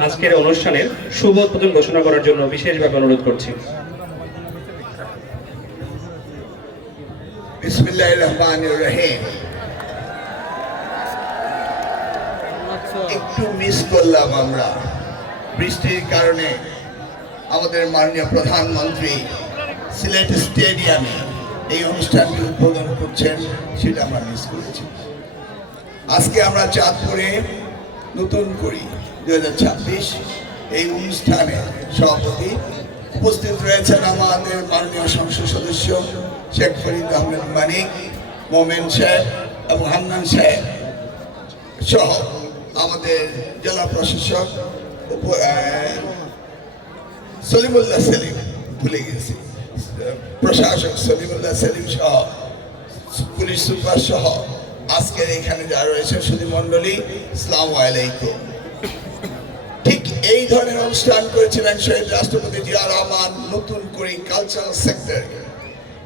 আজকের অনুষ্ঠানের শুভ উদ্বোধন ঘোষণা করার জন্য বিশেষভাবে অনুরোধ করছি। বিসমিল্লাহির রহমানির রহিম। একটু মিস করলাম আমরা, বৃষ্টির কারণে আমাদের মাননীয় প্রধানমন্ত্রী সিলেট স্টেডিয়ামে এই অনুষ্ঠানটি উদ্বোধন করছেন, সেটা আমরা মিস করেছি। আজকে আমরা চাঁদপুরে নতুন করি 2026 এই অনুষ্ঠানে সভাপতি উপস্থিত রয়েছেন আমাদের মাননীয় সংসদ সদস্য শেখ ফরিদ আহমেদ মানিক, মোমেন সাহেব এবং হান্নান সাহেব সহ আমাদের জেলা প্রশাসক সলিমুল্লাহ সেলিম, ভুলে গেছি, প্রশাসক সলিমুল্লাহ সেলিম সহ পুলিশ সুপার সহ আজকের এখানে যারা রয়েছে সুধী মন্ডলী, আসসালামু আলাইকুম। ঠিক এই ধরনের অনুষ্ঠান করেছিলেন শহীদ রাষ্ট্রপতি জিয়া রহমান নতুন করে কালচারাল সেক্টর।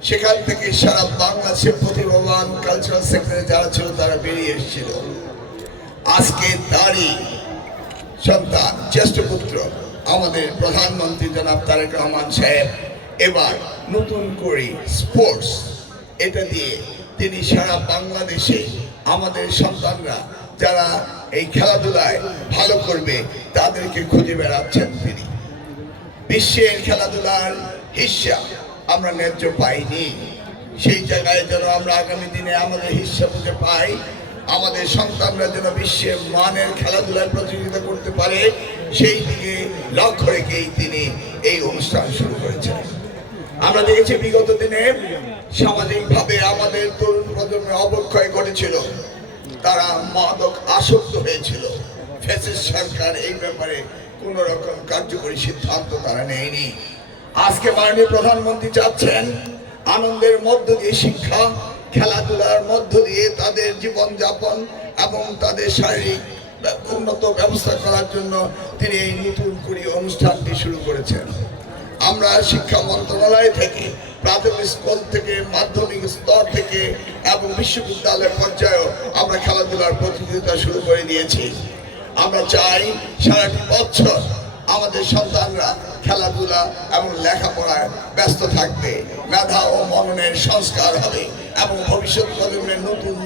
সেখান থেকে সারা বাংলাদেশের প্রতিভাবান কালচারাল সেক্টরে যারা ছিল তারা বেরিয়ে এসেছিল। আজকে তারই সন্তান জ্যেষ্ঠ পুত্র আমাদের প্রধানমন্ত্রী জনাব তারেক রহমান সাহেব এবার নতুন করে স্পোর্টস এটা দিয়ে তিনি সারা বাংলাদেশে আমাদের সন্তানরা যারা এই খেলাধুলায় ভালো করবে তাদেরকে খুঁজে বেড়াচ্ছেন তিনি। বিশ্বের খেলাধুলার হিস্সা আমরা ন্যায্য পাইনি, সেই জায়গায় যেন আমরা আগামী দিনে আমাদের হিস্সা বুঝে পাই, আমাদের সন্তানরা যেন বিশ্বের মানের খেলাধুলায় প্রতিযোগিতা করতে পারে, সেই দিকে লক্ষ্য রেখেই তিনি এই অনুষ্ঠান শুরু করেছেন। আমরা দেখেছি বিগত দিনে সামাজিকভাবে আমাদের তরুণ প্রজন্মের অবক্ষয় ঘটেছিল, তারা মাদক আসক্ত হয়েছিল। ফ্যাসিস্ট সরকার এই ব্যাপারে কোন রকম কার্যকরী সিদ্ধান্ত তারা নেয়নি। আজকে মাননীয় প্রধানমন্ত্রী চাচ্ছেন আনন্দের মধ্য দিয়ে শিক্ষা, খেলাধুলার মধ্য দিয়ে তাদের জীবনযাপন এবং তাদের শারীরিক উন্নত ব্যবস্থা করার জন্য তিনি এই নতুন করে অনুষ্ঠানটি শুরু করেছেন। আমরা শিক্ষা মন্ত্রণালয় থেকে প্রাথমিক স্কুল থেকে মাধ্যমিক স্তর থেকে এবং বিশ্ববিদ্যালয় পর্যায়েও আমরা খেলাধুলার প্রতিযোগিতা শুরু করে দিয়েছি। আমরা চাই সারাটি বছর আমাদের সন্তানরা খেলাধুলা এবং লেখাপড়ায় ব্যস্ত থাকবে, মেধা ও মননের সংস্কার হবে এবং ভবিষ্যৎ প্রজন্মের নতুন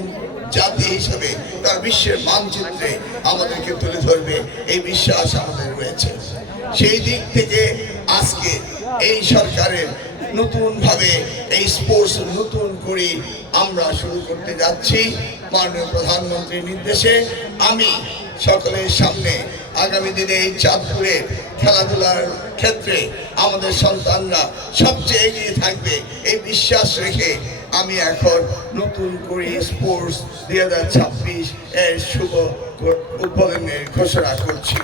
জাতি হিসেবে তার বিশ্বের মানচিত্রে আমাদেরকে তুলে ধরবে, এই বিশ্বাস আমাদের রয়েছে। সেই দিক থেকে আজকে এই সরকারের নতুনভাবে এই স্পোর্টস নতুন করে আমরা শুরু করতে যাচ্ছি মাননীয় প্রধানমন্ত্রীর নির্দেশে। আমি সকলের সামনে আগামী দিনে এই চাঁদপুরের খেলাধুলার ক্ষেত্রে আমাদের সন্তানরা সবচেয়ে এগিয়ে থাকবে এই বিশ্বাস রেখে আমি এখন নতুন করে স্পোর্টস 2026 এর শুভ উদ্বোধনের ঘোষণা করছি।